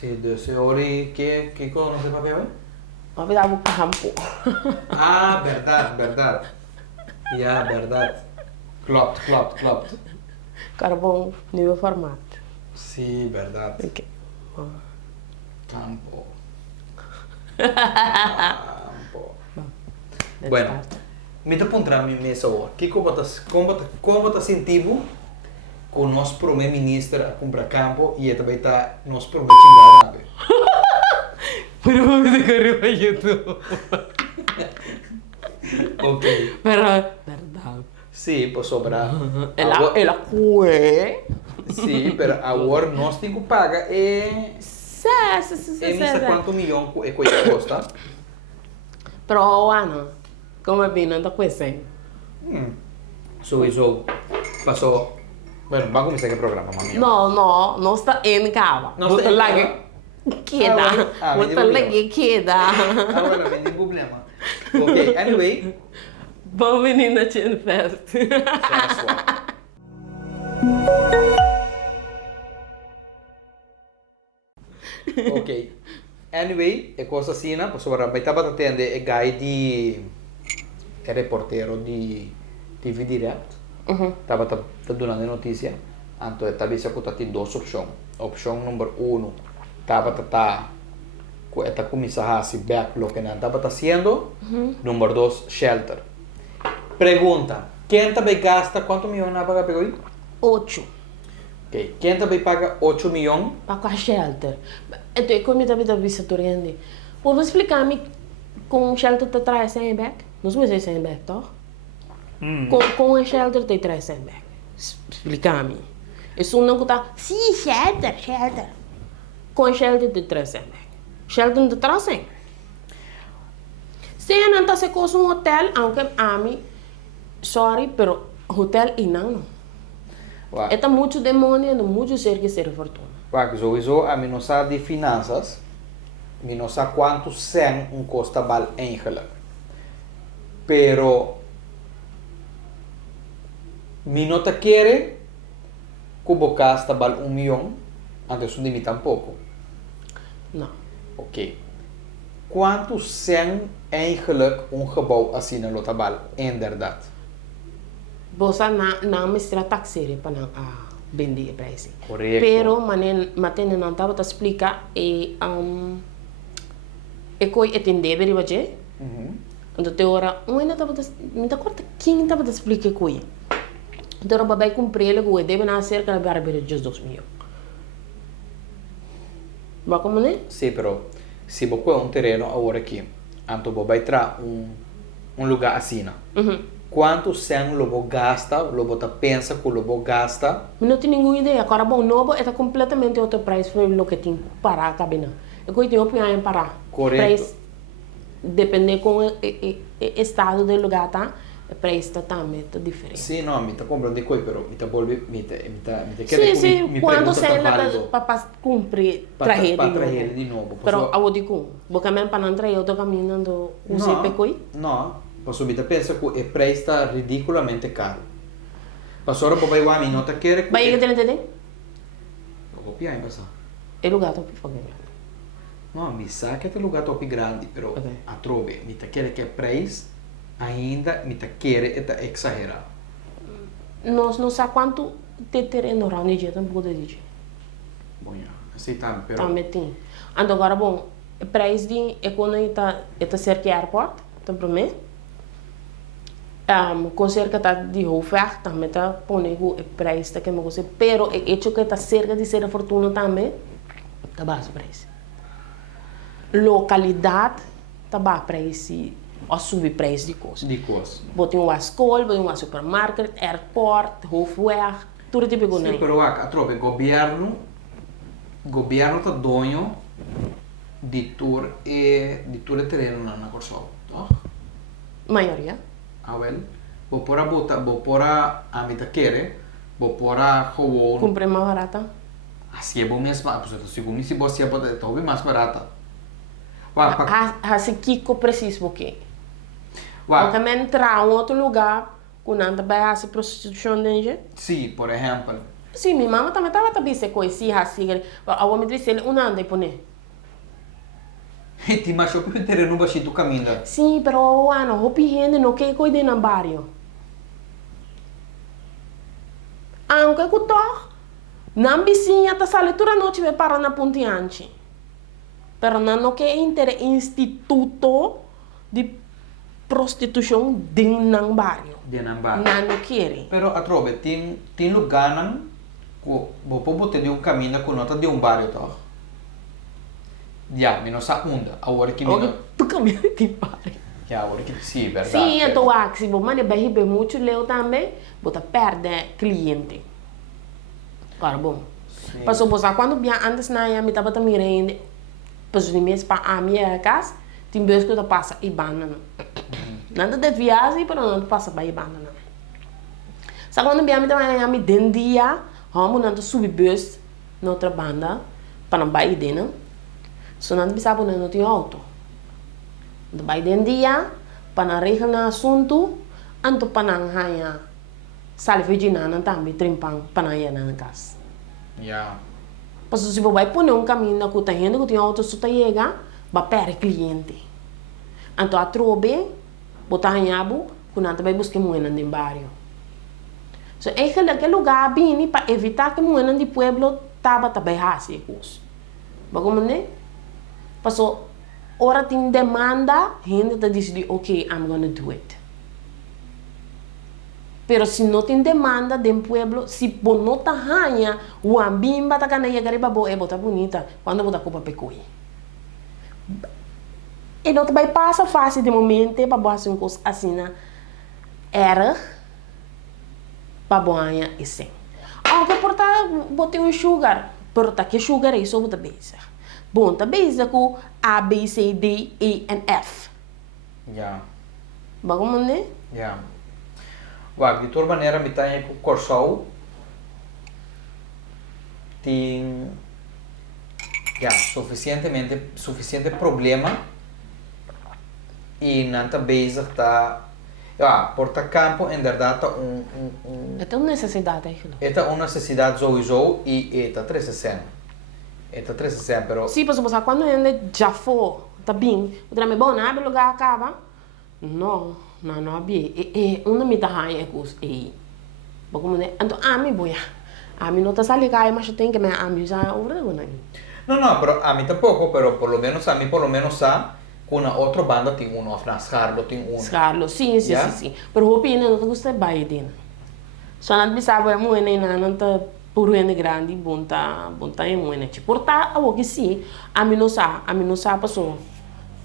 Sí, de ese ori, ¿qué conoce papel? Uma vez o campo. Ah, verdad, verdad. Ja, verdad. Klopt, klopt, klopt. Carvão, nível formato. Sí, verdad. Ok. Campo. Campo. Let's Bueno, start. me te pontra mi mesa hoje. Como tá sentindo com o nosso primeiro-ministro a comprar campo e também tá nosso primeiro chingado, né? Pero vamos a correr para YouTube. Ok. Pero, verdade. Sim, por sobrar. Ela cué. Sim, pero agora nós temos que pagar missa quanto milhão é coisa custa. Pero, Ana, como é bem, não está conhecendo. So isso passou. Bueno, vamos começar o programa, mami. Não está em casa. Não está Bota em lá casa? que queda. Bota lá que queda. Agora não tem problema. Ok, anyway. Bom menina Chen Fest. Ok. Anyway, é coisa assim, né? Posso falar, vai estar batendo é guy de é reportero de TV Direct. Estava tá dando notícia. Então, estava dizendo que tem duas opções. Opção número 1, estava começar a se backlog que não estava fazendo. Número 2, shelter. Pergunta, quem também gasta quanto milhões na paga pegou? 8. Ok, quem também paga 8 milhões? Para a shelter. Então, como eu estava visitando, pode explicar-me com o shelter te traz sem back? Não sei se é sem back, tá? Com o shelter te traz sem back. Explicar-me. Isso não está. Sim, shelter. Com o shelter te traz sem back. Shelter não te traz sem. Se não está se com um hotel, aunque a mim, sorry, pero hotel e não. É muito demônio, muito ser que ser fortuna. Isso a mim não sabe de finanças, a mim não sabe quanto sem custa bal eigenlijk. Pero mim não te quer que o gasta bal 1 milhão, antes de mim tampouco. Não. Ok. Quanto sem eigenlijk gebouw assim na lota bal, em verdade? Você não me será taxeira para não vender para isso. Correto. Pero matene não estava a explicar e coi entender bem você. Então te ora ainda estava me tá corta quem estava a explicar coi. Então ora vai cumprir ele que deve na cerca da barbeira de 2 milhões. Vai como né? Sim, pero se você é terreno agora aqui, então você vai trazer lugar assim, quanto sem lobo gasta, lobo tá pensa que o lobo gasta? Não tenho nenhuma ideia. Agora bom, novo é completamente outro preço foi o que tem para a cabina. Eu tenho opinião em parar. Correto. Preço depende com o estado do lugar tá. O preço tá também tá diferente. Sim, não, me tá comprando de coisa, pero me tá volve, me sim, quando sai lá para cumprir trazer de novo. Pero eu digo, porque mesmo para não trazer outro caminhando usei pecoi? Não, posso me pensa que o preço está ridiculamente caro. Passou a papai o não tá quer. Vai que entender? Vou copiar em passar. É lugar top fogo. Não, me sabe que é lugar top grande, pero a trove, me tá quer que é preço ainda me tá querer é exagerado. Nós não sabe quanto te terreno lá no dia tampouco de dia. Bom, assim tá, pero também tem. Então agora bom, o preço de economia tá cerca do aeroporto, tá para mim. Com cerca tá de oferta também tá pondo o preço tá que me gosta, pero é hecho que tá cerca de ser a fortuna também, tá baixo preço. Localidade tá baixo preço. Ou subir preço de coisas. Botem uma escola, botem um supermercado, aeroporto, hoofdweg, tudo tipo de coisa. Sim, pero a tropa, governo tá dono de tour e terreno na Corsol, tá? Maioria. Ah, well, vou por a mita querer, vou por a gewoon. Comprei mais barata. Assim é bom mesmo, segundo se você pode talvez mais barata. Assim que preciso porque Porque entrar em outro lugar, quando vai fazer prostituição, Sim, por exemplo. Sim, minha mamãe também estava também se conhecia assim. A homem disse ele um ano depois. E ti macho più terreno baixo tu cammina. Sim, pero o ano, o pihende no que cuide na barrio. Anche que tô, na vizinha tá sale toda noite vai para na Pontianchi. Pero não que inter instituto de prostituição dentro do barrio. Di nambare. Não quer. Però a trove, tin luganan, bo po bote di un cammino con nota di un barrio to. Ya, mi non sa unda, a ora che mi Ok, tu caminha de barrio. Ya, ora che sì, verdade. Sim, então se você vai beber muito leu também, você perde cliente. Agora, bom. Sì. Passou você quando bem antes na minha estava também rende, passou de mês para a minha casa, tem vezes que eu passa e banana. Nada de viagem, pero não passa para e banana. Sabe quando bem também a minha dendia, vamos não subir bus na outra banda para não bair dentro. So não bisa pun não tem auto. De bair dendia para regel na assunto, anto panang hanya sali vegina nan tambi trimpang panaya na casa. Ya. Passo se vai pôr um caminho na cuta renda que tem auto suta chega, ba per cliente. Anto a trobe, botar hanhabu, kunanta vai buscar moeda no barrio. So eigenlijk aquele lugar bem para evitar que moeda de pueblo taba também hasi cus. Bagomane? Passou ora tem demanda, gente tá dizendo, ok, I'm gonna do it. Pero se não tem demanda do pueblo, se bonota hanha, o ambimba tá cana chegar para boa, é bota bonita, quando bota culpa pecoi. E não vai passar fácil de momento para boa assim coisa assim na era para boa e sem. Aunque portar botei um sugar, porta que sugar é isso bota bem. Bom, tá bem com A, B, C, D, E e F. Ya. Bagulho, né? Ya. Guarda, di tua maneira mi tagli con corsau. Tin ya, suficiente problema e nanta bezig ta ja, porta campo inderdaad É uma necessidade eigenlijk. Esta una necessidade sowieso e eta 360. Eta 360 però Sim, mas você quando ainda já for, tá bem, o drama é bom, abre lugar acaba. Não, não abre. Uma me tá raia com os e. Bagulho, né? Então, me boia. Mi não tá sali cai, mas tem que me ami já over né? No, pero a mí tampoco, pero por lo menos a mí por lo menos sa con una otra banda tiene uno, Scarlo tiene uno. Scarlo, sim. Yeah? Pero o pino não gusta Biden. Só não bisava é muito não tá por ende grande, bonta é muito. Te portar a o que sim, a mim não sa passou.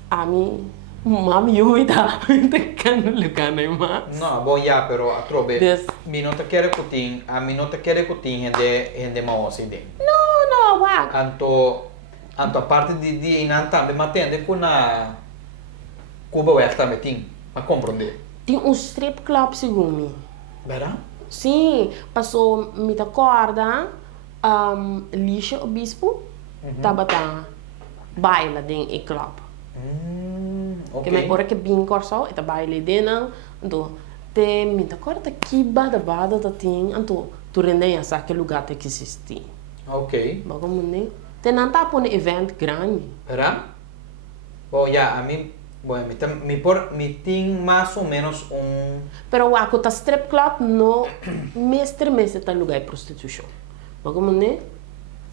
A mim mami eu tá, te cano lugar né mas. No, bom ya, pero a trobe. Des. Mi non te quiere cutin, a mi non te quiere cutin hende maosi de. No, wag. Anto a parte di inantambe ma tende con una Cuba Welta metin, ma comprende. Tem strip club segundo. Vera? Sim, passou me da corda, Lixa Obispo, tava baila dentro do club. Ok. Que me ora que bem corso, e tá baile dentro, então te me da corda kiba da bada da tem, então tu rende essa que lugar tem que existir. Ok. Mas como né? Te não tá por evento grande. Vera? Bom, ya, a mí, bueno, mi tin más o menos Pero a cota strip club no mestre tá lugar de prostituição. Mas como né?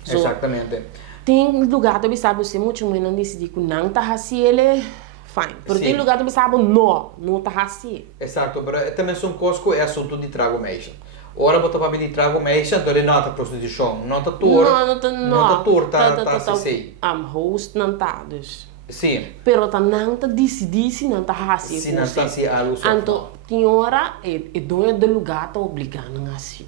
Exactamente. Tem lugar que sabe se muito não decide que não tá assim ele fine. Pero tem lugar que sabe não tá assim. Esatto, però também são coisas que é assunto de trago mesmo. Ora bota para di trago mesmo, então não tá prostituição, não tá tour, não tá tour, tá assim. Am host não tá, dus. Sim. Pero tá não tá decidi se não tá assim. Se não tá assim a luz. Então, tem hora e dono do lugar tá obrigando assim.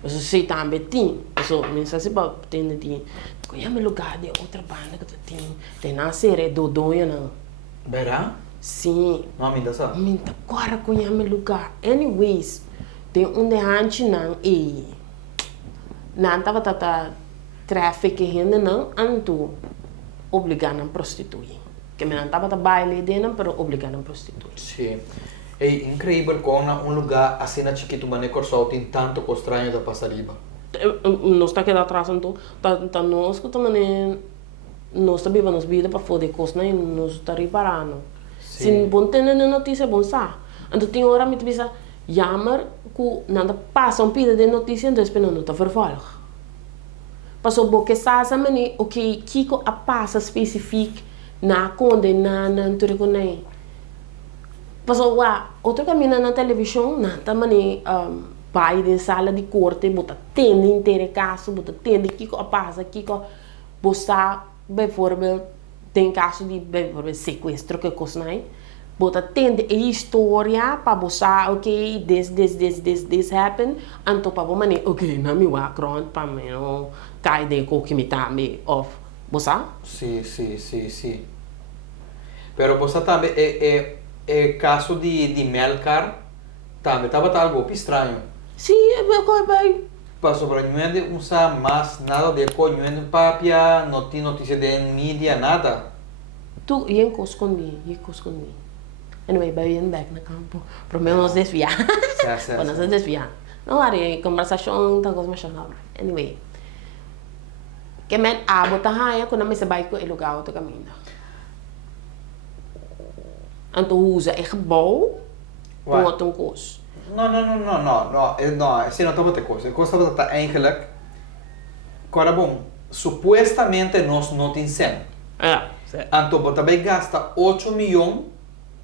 Você sei também tem, so mensagem para ter de conhece lugar de outra banda que tem na série do dono não. Vera? Sim. Não me dá só. Me tá agora conhece lugar. Anyways, tem onde antes não e não tava tráfico ainda não anto obrigando a prostituir. Que me não tava baile dentro, pero obrigando a prostituir. Sì. É incrível como um lugar assim na chiquito, mas não tem tanto coisa estranha da passariba. Nós está aqui atrás, então, tá nós que também nós está vivendo nos vida para foder coisas, né? Nós está reparando. Se bom ter notícia, bom sa. Então tem hora me pensa, jammer que nada passa um pida de notícia, então esperando tá vervolg. Passou boa sa sa mani, ok, kiko a passa específico na condena na turicunei. Passou lá, outro caminho na televisão, na também pai de sala de corte, bota tende inteira caso, bota tende kiko a passa, kiko bosta, bijvoorbeeld, tem caso de sequestro que coisa não é, bota tende a história para bosta, ok, this happen, anto para bom mané, ok, na mi wa kront para mim não cai de co que me tá me off, bosta? Sim. Pero bosta também é caso de Melcar, também estava algo estranho. Sim, é bem. Passou para não é usar mais nada de coisa, não é papia, não tem notícia de mídia, nada. Tu, e escondi. Anyway, vai back na campo. Para mim nos desviar. Para nos desviar. Não há conversação, tá coisa mais chamada. Anyway. Que men botar raia quando me se vai com o lugar outro caminho. Então usa é gebouw com outro coisa. Não, assim não está muita coisa. A coisa está eigenlijk, agora bom, supostamente nós não temos 100. Então, você vai gastar 8 milhões,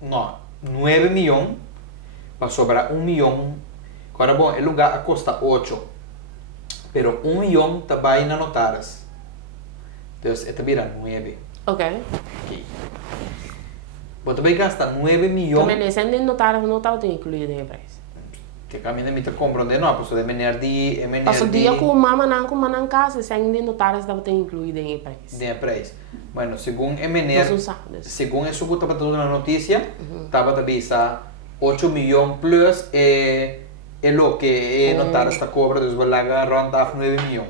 não, 9 milhões, para sobrar 1 milhão. Agora bom, o lugar custa 8, pero 1 milhão vai na notaras. Então, é vira 9. Ok. Você vai gastar 9 milhões. Também nesse ano não tem incluído em preço. Que caminho me está compreendendo, não, posso demenir de... Passo dia com mama não casa, sem de notaras deve ter incluído em preço. De preço. Bueno, segundo Emenir, segundo isso que estava tudo na notícia, estava também 8 milhões plus é o que notaras está cobra, então vai lá ronda 9 milhões.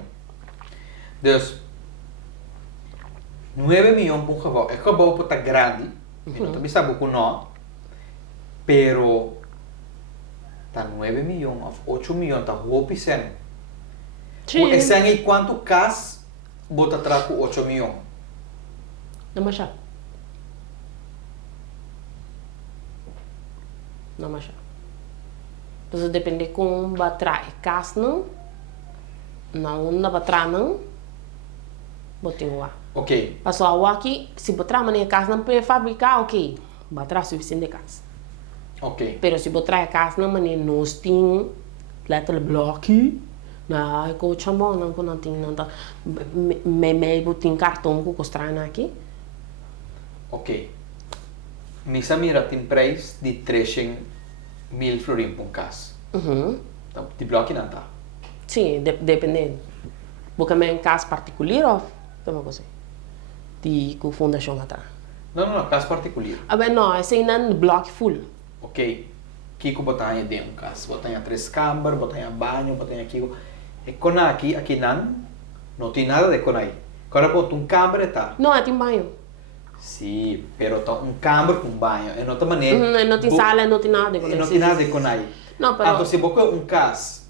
Então, 9 milhões por cavalo, é cavalo está grande, não também sabe que não, pero está 9 milhões, 8 milhões, está roupa e sen. Sim. E sen aí quanto cas bota atrás com 8 milhões? Não mais Então depende com batra e cas não batra não botinho lá. Ok. Passou a aqui, se botar mané cas não pode fabricar, ok, batra suficiente de cas. Ok. Pero se botar a casa na mané nós tem letra bloque, na ko chamou não tem nada, me botin cartão com costra aqui. Ok. Misa mira tem preço de 300.000 florin por casa. Então, de bloco não está. Sim, dependendo. Porque é um caso particular ou como você? De com fundação atrás. Não, caso particular. Não, é sem não bloco full. Ok. Kiko botar aí dentro casa, botar aí 3 câmaras, botar aí banho, botar aí aqui. E com aqui não tem nada de com aí. Agora bota câmara tá. Não, tem banho. Sim, pero tá câmara com banho. É outra maneira. Não tem sala, não tem nada. Não tem nada com aí. Não, pero... Então se botar caso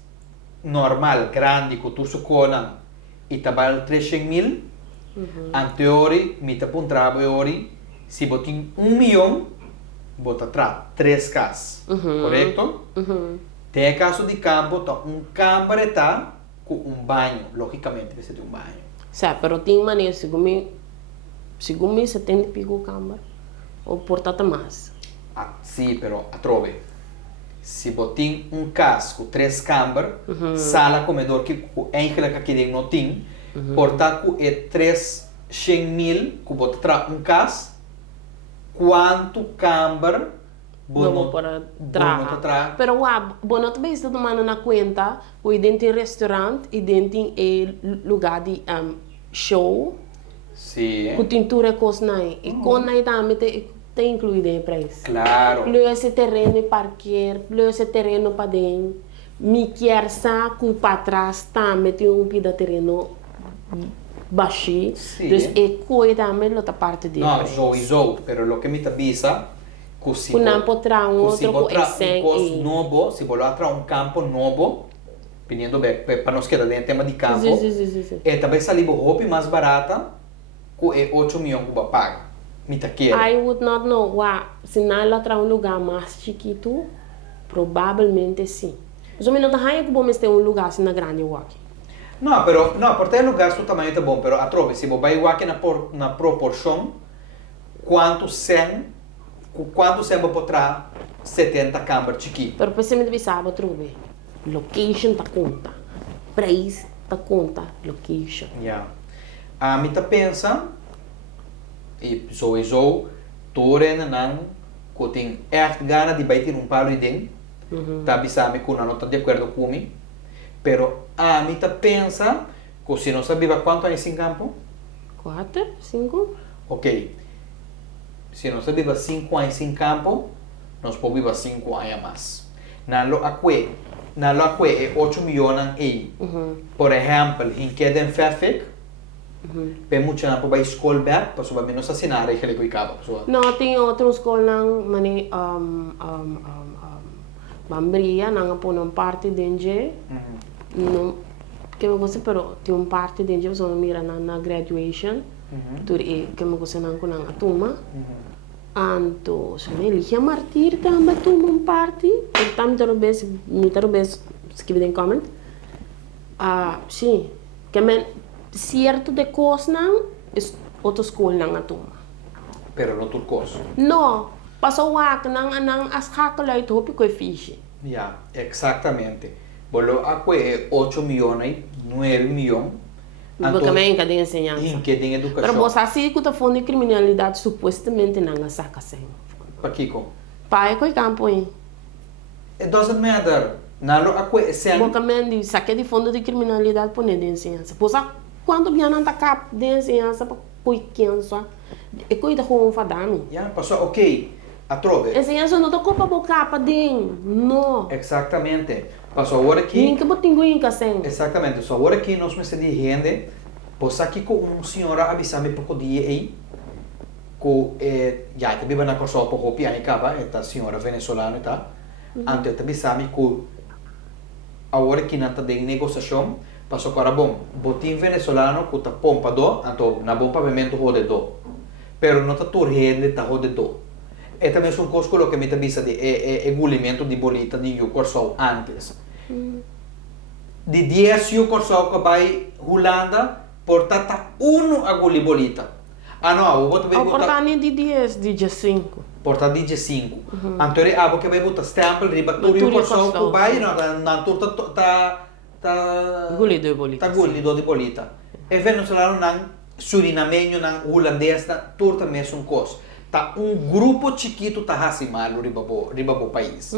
normal, grande, com tudo conan, e trabalha 300.000, em teoria, me tá para trabalho, se botar 1 milhão, bota atrás 3 casas, correto? Tem caso de campo, tá câmara tá com banho, logicamente vai ser de banho. Sim, pero tem maneira, segundo me 70 pico câmara, ou portata mais. Sim, pero trove. Se botin caso com 3 câmaras, sala, comedor, que é aqui dentro não tem, portanto é 300.000, que bota atrás caso, quanto câmara Bono para trás. Pero bono também está tomando na conta o dentro em restaurante e dentro em lugar de show. Sim. Com tintura coisa não. E com aí também tem incluído em preço. Claro. Plus esse terreno de parqueiro, plus esse terreno para dentro. Me quer saber para trás também tem pida terreno baixo. Então é coisa também outra parte de preço. Não, mas o que me avisa Così. Una potrà un Così altro potrà essere un costo nuovo, si vuole tra un campo nuovo, venendo per non schedare in tema di campo, Sì. e também saliva roupa mais barata, que é 8 milhões que paga. Me tá I would not know. Se nada tra um lugar mais chiquito, provavelmente sim. Mas o menos não que vamos ter um lugar assim na grande aqui. No, però, no, per te il lugar sul tamanho è buono, però a trove, se vai anche na proporção, quanto sempre potrà 70 camper chiquito. Pero pensamento de sabe trove. Location tá conta. Price tá conta. Location. Ja. A mi ta pensa, e sowieso, toren nan, ko ting echt gana di baitin un paro idem, tabi sami ko na nota de acordo com mi, pero a mi ta pensa, ko se não sabia quanto é em campo, 4, 5. ok, se não sabia 5 anos em campo, nós podemos 5 anos a mais. Nalo aqui é 8 milhões aí. Por exemplo, em Keden Fairfield, per mucho tempo vai school back, passo vai menos assinare che le coi capa, passo. No, tem outros school nang mani Bambria nang po non parte dengue. No, que me gosta pero tem um parte dengue so mira na graduation. Turi que me gosta nang ko nang atuma. Anto, so me liha martir tamba atuma um parte. Tam tarobes, mi tarobes scrive in comment. Sim, que men certo de coisa não é outra escola não atuma. Pero no turcos. No, passou a nang as hakalay to pico fiche. Ja, exatamente. Bolo aqui é 8 milhões, 9 milhões. Porque também cadê ensinança. Em que tem educação. Pero você assim que tá falando de criminalidade supostamente não saca sem. Pa Kiko. Pai coi campo aí. It doesn't matter. Nalo aqui é sem. Porque men saque de fundo de criminalidade por de ensinança. Pois quando vier não tá cap de ensinança para coi quem só. É coisa com fadami. Ja, passou ok. A trove. Ensinança não tá copa boca para den. No. Exatamente. Passou agora aqui. Nem que botinho em casem. Exatamente. So agora aqui nós me de gente, pois aqui com senhora avisar me pouco dia aí, com já te vive na corso pouco piano capa, esta senhora venezuelana tá. Antes te avisar me com agora aqui na tá de negociação, passou agora bom, botim venezuelano com tá pompa do, anto na bom pavimento rode do. Pero não tá turrende tá rode do. E também um coisa que me avisa de engolimento de bolita de corso antes. De 10 corso que vai Holanda, porta uno aguli bolita. Não, vou também botar. Porta nem de 10, de 5. Porta de 5. Antore abo que vai botar stamp riba turi corso que vai na turta tá Gulido de bolita. Tá gulido de bolita. E venezuelano nan surinamenho nan holandês turta mesmo coisa. Tá grupo chiquito tá racimado riba bo país.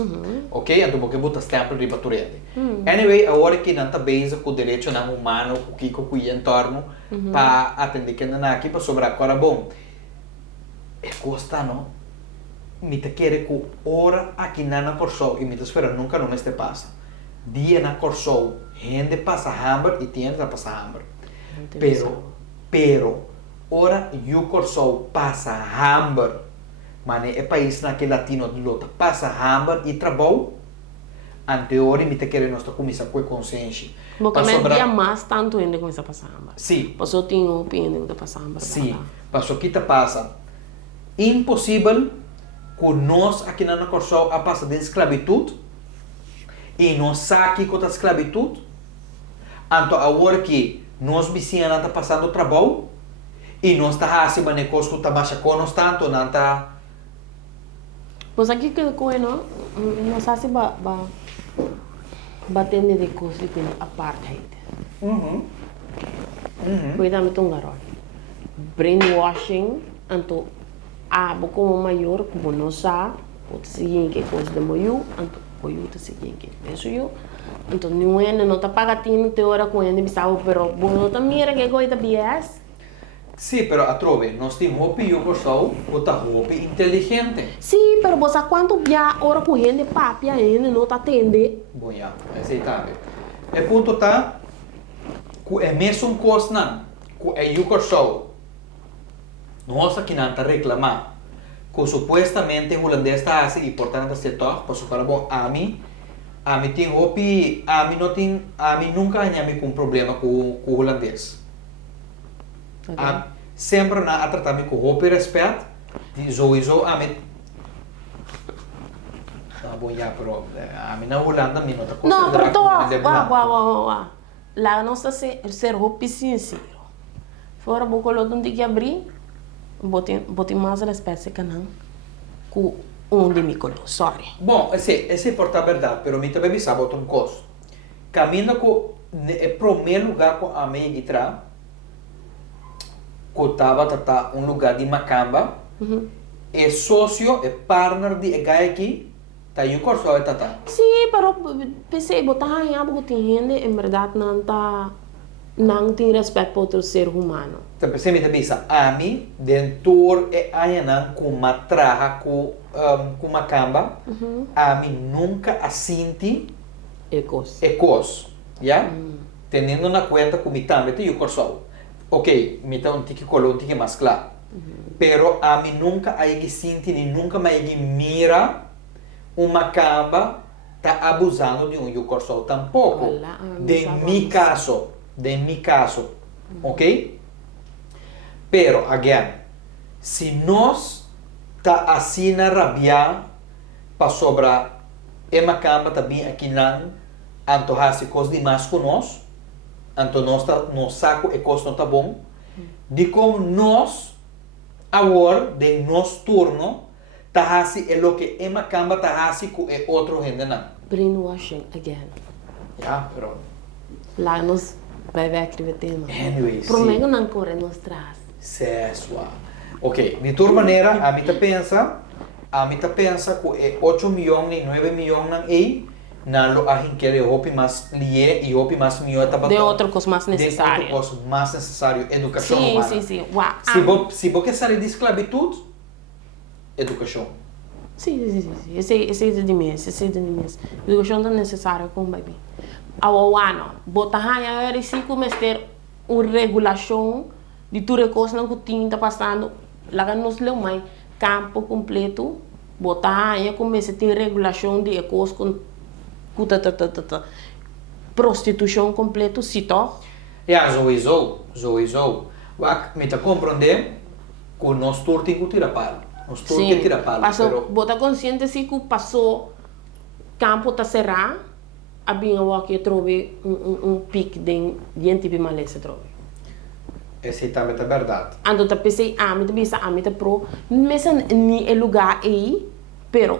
Ok? Então porque bota stamp riba turende. Anyway, agora que não tá bem com o direito não humano, o que com o entorno, para atender que não aqui para sobrar agora bom. É costa não. Me te quer com hora aqui na corso e me te espera nunca não este passa. Dia na corso, gente passa hamburg e tem que passar hamburg. Pero ora o corso passa hamburg, mas é país naquele latino de lota passa hamburg e trabalho. Anteori mi te quer nossa comissão com consciência. Porque dia mais tanto ainda começa a passar hamburg. Sim. Passou tem opinião de passar hamburg. Sim. Passou que te passa. Impossível que nós aqui na corso a passa de esclavitud e nós saque com a esclavitud. Então agora que nós vizinhos está passando trabalho e nós está acima de coisas que está baixa com nós tanto não está. Pois aqui que coisa não sabe se batendo de coisas que tem apartheid. Cuidado com garoto. Brainwashing, então como maior como não sabe, pode seguir que coisa de moio, então moio tá seguindo que penso eu. Então não está pagando teoria com ele, bisavo, pero não tá mira que coisa BS. Sim, pero a trove, nós temos roupa e o corso, outra roupa inteligente. Sim, pero você quando já ora com gente papia ainda não tá atende. Bom, já, aceitável. O ponto tá, que é mesmo coisa não, que é o corso. Nós aqui não tá reclamar, que supuestamente holandês está assim, importante ser toch, para falar bom, a mim tem hopi, a mim nunca anhame com problema com o holandês. Okay. Sempre na a tratar com hopi respeito, de sowieso a mim. Tá bom, já, pero a mim na Holanda, a mim não tá Não, considerado pero como mulher branca. ó. Lá nós está ser roupa sincero. Fora boca lo donde que abrir, botem mais respeito que não. Com de mi color, sorry. Bom, esse é por a verdade, pero mim também sabe outra coisa. Caminha com o primeiro lugar com a minha guitarra, que estava um lugar de Macamba, é sócio, é partner de Gai aqui, tá aí o curso vai tata. Sim, pero pensei botar aí algo que tem gente, em verdade não tem respeito por outro ser humano. Então, você me pensa, a mim, dentro é ainda com uma traja com Macamba, a mim nunca assenti Ecos. já? Tendo na conta que me também tem o curso. Ok, me tá um tique color, um tique mais claro. Pero a mim nunca aí senti, nem nunca mais mira uma Macamba tá abusando de um curso tampouco. De mi caso, ok? Pero, again, se nós tá assim na rabia para sobrar uma Macamba também aqui não, antojar-se coisas demais com nós, então nós tá no saco e coisa não tá bom, de como nós agora de nosso turno tá assim é o que uma Macamba tá assim com é outro gente não. Brainwashing again. Já, pero Lá nós vai ver escrever tema. anyway, Problema não corre nos traz. sexual. Ok, de toda maneira, a mim pensa que é 8 milhões, 9 milhões aí, na lo a gente quer roupa mais lie e roupa mais milhões tá De outra coisa mais necessária. De outra coisa mais necessário, educação Sim, humana. sim. Uau. Se você quer sair de esclavitud, educação. Sim. Esse é de mim. Educação é necessária como baby. Ao ano, botar aí agora se começar uma regulação de tudo coisa não que tinha passando, lá nos leu mais campo completo, botar aí começa a ter regulação de coisas com prostituição completo, se to. Ja, sowieso. Wak, me tá compreender que o nosso tour tem que tirar palo. Nosso tour tem que tirar palo. Passou, botar consciente se que passou campo tá cerrado, a bem que trove pique de gente de maleza trove. Esse também é verdade. Ando tá pensei, me tá pro, mas ni é lugar aí, pero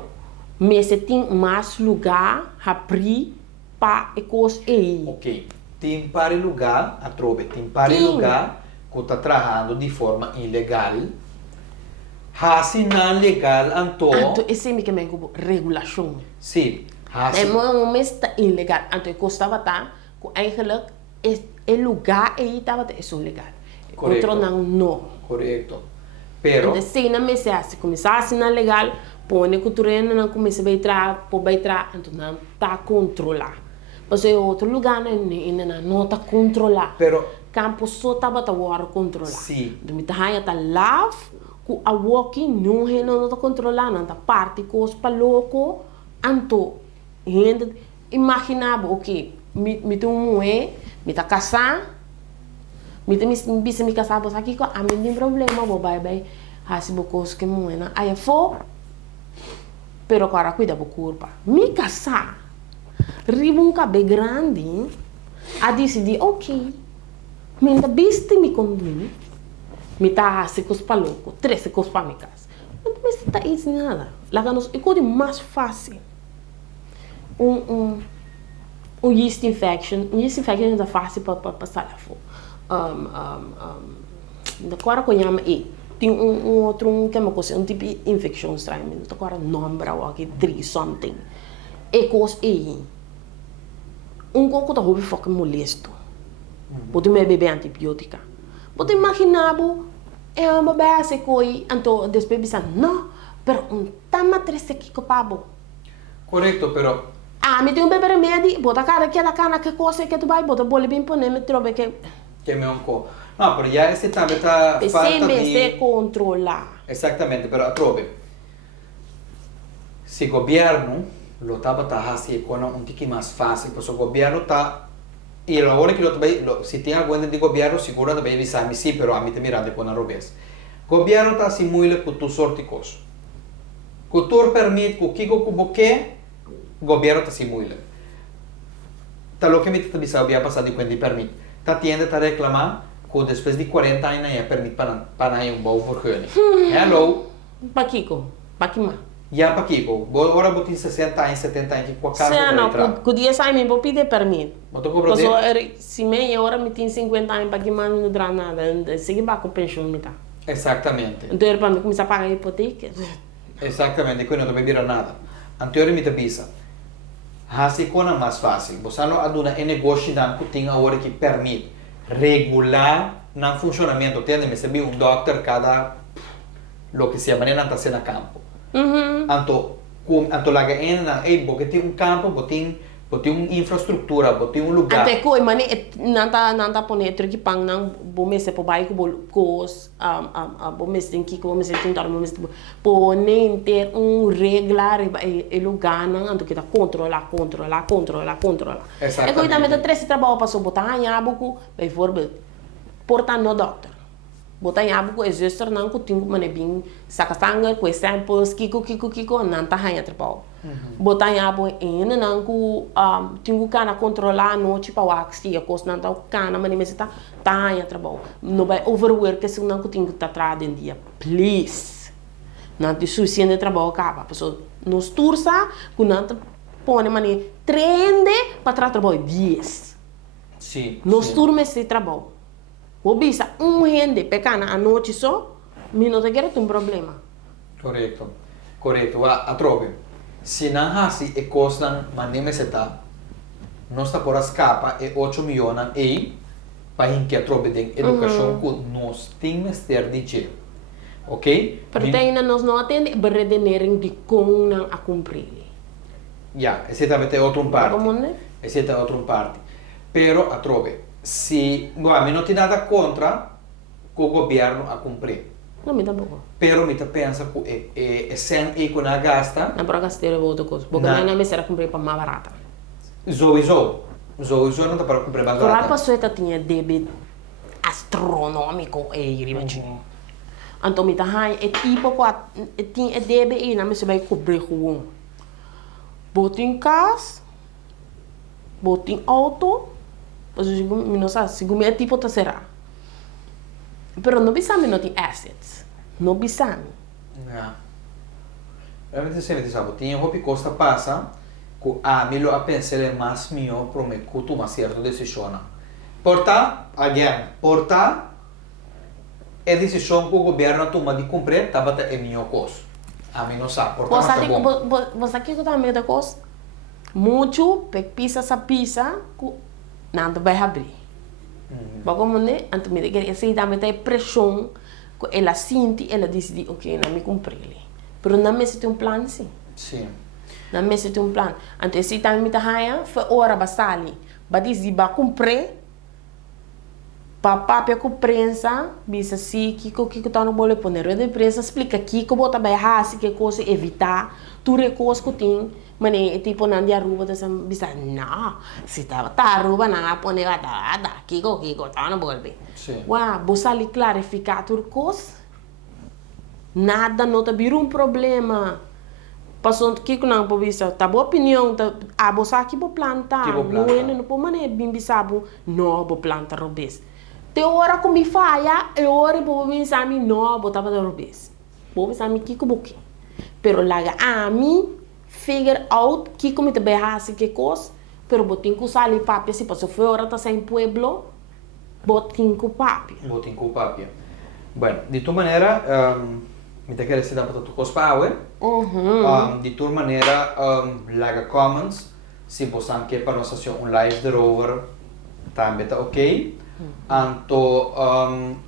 mas tem mais lugar abrir para coisas aí. Ok. Tem para lugar, a trove, tem para lugar que está trabalhando de forma ilegal. Assim não legal, Anto esse me que me regulação. Sim. É mas está ilegal. Anto eu gostava tá, que eigenlijk é lugar aí tava é legal. Correcto. Outro não. Correto. Pero Então se na mesa se começar assim na legal, põe que o treino não começa a entrar, então não tá controlar. Mas é outro lugar ainda não tá controlar. Pero Campo só tava tá war controlar. Sim. Do me tá tá love, que a walking não tá controlar, não tá parte cos pa louco, anto gente imaginava ok, me tem me tá casar, me bisa me casar bos aqui a mim tem problema, vou vai hasibo cos que moe na aí for, pero agora cuida bo curva. Me casar, ribo cabelo grande, a decidir ok, me ainda viste me conduz, me tá se cos pa louco, 13 cos pa me casa. Não me tá isso nada. Lá nos é coisa mais fácil. Yeast infection é fácil para passar lá fora. Agora que eu chamo tem outro que é uma coisa, um tipo de infecção estranha, agora nome aqui 3 something. É coisa aí. Coco tá roubo foca molesto. Pode me beber antibiótica. Pode imaginar é uma base coi, então depois pensar não, pero tama 3 aqui que pabo. correto, pero Me tem bebê remédio, bota cara que da cana que coisa que tu vai, bota bole bem poner me trobe que me onco. No, pero ya ese também está falta se controlar. Exatamente, pero trove. se governo lo tava assim com um tique mais fácil, porque o governo tá e a hora que lo também se tem alguém de governo seguro também bisa me sim, pero a mim também mirando com a robes. Governo tá assim muito com tu sorte coisa. Cultura permite que o que o boque governo tá assim muito. Tá lo que me tá bisa havia passado de quando permite. Tá tiende tá reclamar que depois de 40 anos é permite para um bom vergunning. Hello. Pakiko, Pakima. Ja, Pakiko. Agora botin 60 anos, 70 anos com a casa Sim, não, entrar. com 10 anos eu pedi permito. Mas tu compra Se meia hora me tem 50 anos, Pakima não dá nada. Segui com pensão, me tá. Exatamente. Então era para mim começar a pagar a hipoteca. Exatamente, quindi non dobbiamo dire nada. Anteriore mi capisa. Hasi kona mais fácil. Você não aduna e negócio dan que tem a hora que permite regular na funcionamento. Tem me saber doctor cada lo que sia maneira tá sendo campo. Anto laga na porque tem campo, botin infraestrutura, botin lugar. Até que mani nanta pone truque pang nang bomese po bai ko kos bomese tem que bomese tem tar bomese pone ter regla e lugar nang anto que tá controlar. E também tá três trabalho passou botar em abuco, por exemplo, portar no doctor. Botar em abuco existe não que tinha mane bem saca sangue com samples kiko não tá hanya trabalho. Botar em abuco ainda não que tinha cana controlar no tipo wax que a coisa não tá cana mane mas tá hanya trabalho. Não vai overwork se não que tinha tá atrás em dia. Please. Não te suficiente trabalho acaba. Pessoa nos tursa que não tá põe mane trende para trabalho 10. Sim. Nos turma esse trabalho. O bisa gente pecana a noite só, mi não te quero ter problema. Corretto. A trove. Se não hasi e costan maneme seta, não está por escapa e 8 milhões e para que a trove de educação que nós temos ter de jeito. Ok? Pero ainda nós não atende beredenering de como não a cumprir. Ja, esse também é outro parte. Como né? Esse é outro parte. Pero a trove. Se, a mim não tem nada contra o governo a cumprir. Não me dá pouco. Pero me pensa que é sem e quando gasta. Não para gastar outra coisa. Porque não me será cumprir para mais barata. Zo não está para cumprir mais barata. Claro, passou que tinha débito astronômico e ribachi. Então me tá é tipo que tinha débito e não me se vai cobrir com. Botem casa, botem auto. Não sei, segundo é tipo tá será. Pero não bisami não tem assets. Não bisami. Ja. Realmente se me sabe, tinha roupa costa passa, que a mim a pensar é mais melhor para me que tu uma certa decisão. Porta, é decisão que o governo toma de cumprir, tava é melhor coisa. A mim não sabe, porta mas tá bom. Você aqui que tá meio da coisa? Muito, pisa, nada vai abrir. Como né? Então me diga, esse também tem pressão, que ela sente, ela decide, ok, não me cumprir. Pero não me tem plano sim. Sim. Não me tem plano. Então esse também me tá raia, foi hora bastante. Ba diz ba cumprir. Papá com prensa, bisa assim, que tá no bolo poner de prensa, explica aqui que bota bem assim, que coisa evitar, tu recurso que tem. Mas tipo não de aruba dessa bisa não se tá aruba não pode dar kiko tá no bolbe uau você ali clarificar tudo coisa nada não tá vir problema passou kiko não pode bisa tá boa opinião tá a você aqui vou plantar não pode mané bem bisabu não vou plantar robes te hora como me falha e hora vou pensar me não vou tá para robes vou pensar me kiko boque pero laga a mim figure out que como te berrasse que coisa, pero botin com sal e papia, se passou fora tá sem pueblo, botin com papia. Bueno, de tua maneira, me te queres dar para tu cospaue. De tua maneira, laga comments, se você quer para nossa sessão live de rover, também tá ok. Anto,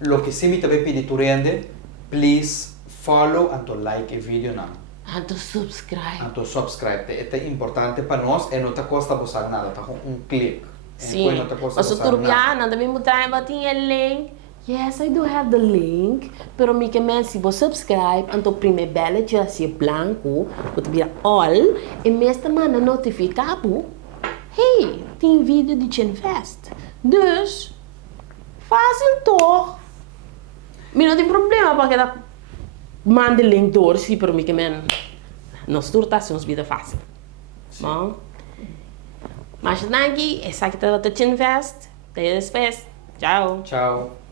lo que se me te pedi tu rende, please follow anto like e video não. Anto subscribe. É importante para nós e não te custa passar nada, tá com clique. Sim, mas o turbiano também mudar batinha link, Yes, I do have the link. Pero me que men se você subscribe, então primeiro belletje assim branco, você vira all, e mesmo mana notificado. Hey, tem vídeo de Chinfest. Dus, fácil toch? Me não tem problema porque da manda link door, sim, pero me que men nos turtações vida fácil. Bom? Mas aqui, essa aqui tá Chinfest. Até depois. Tchau. Ciao.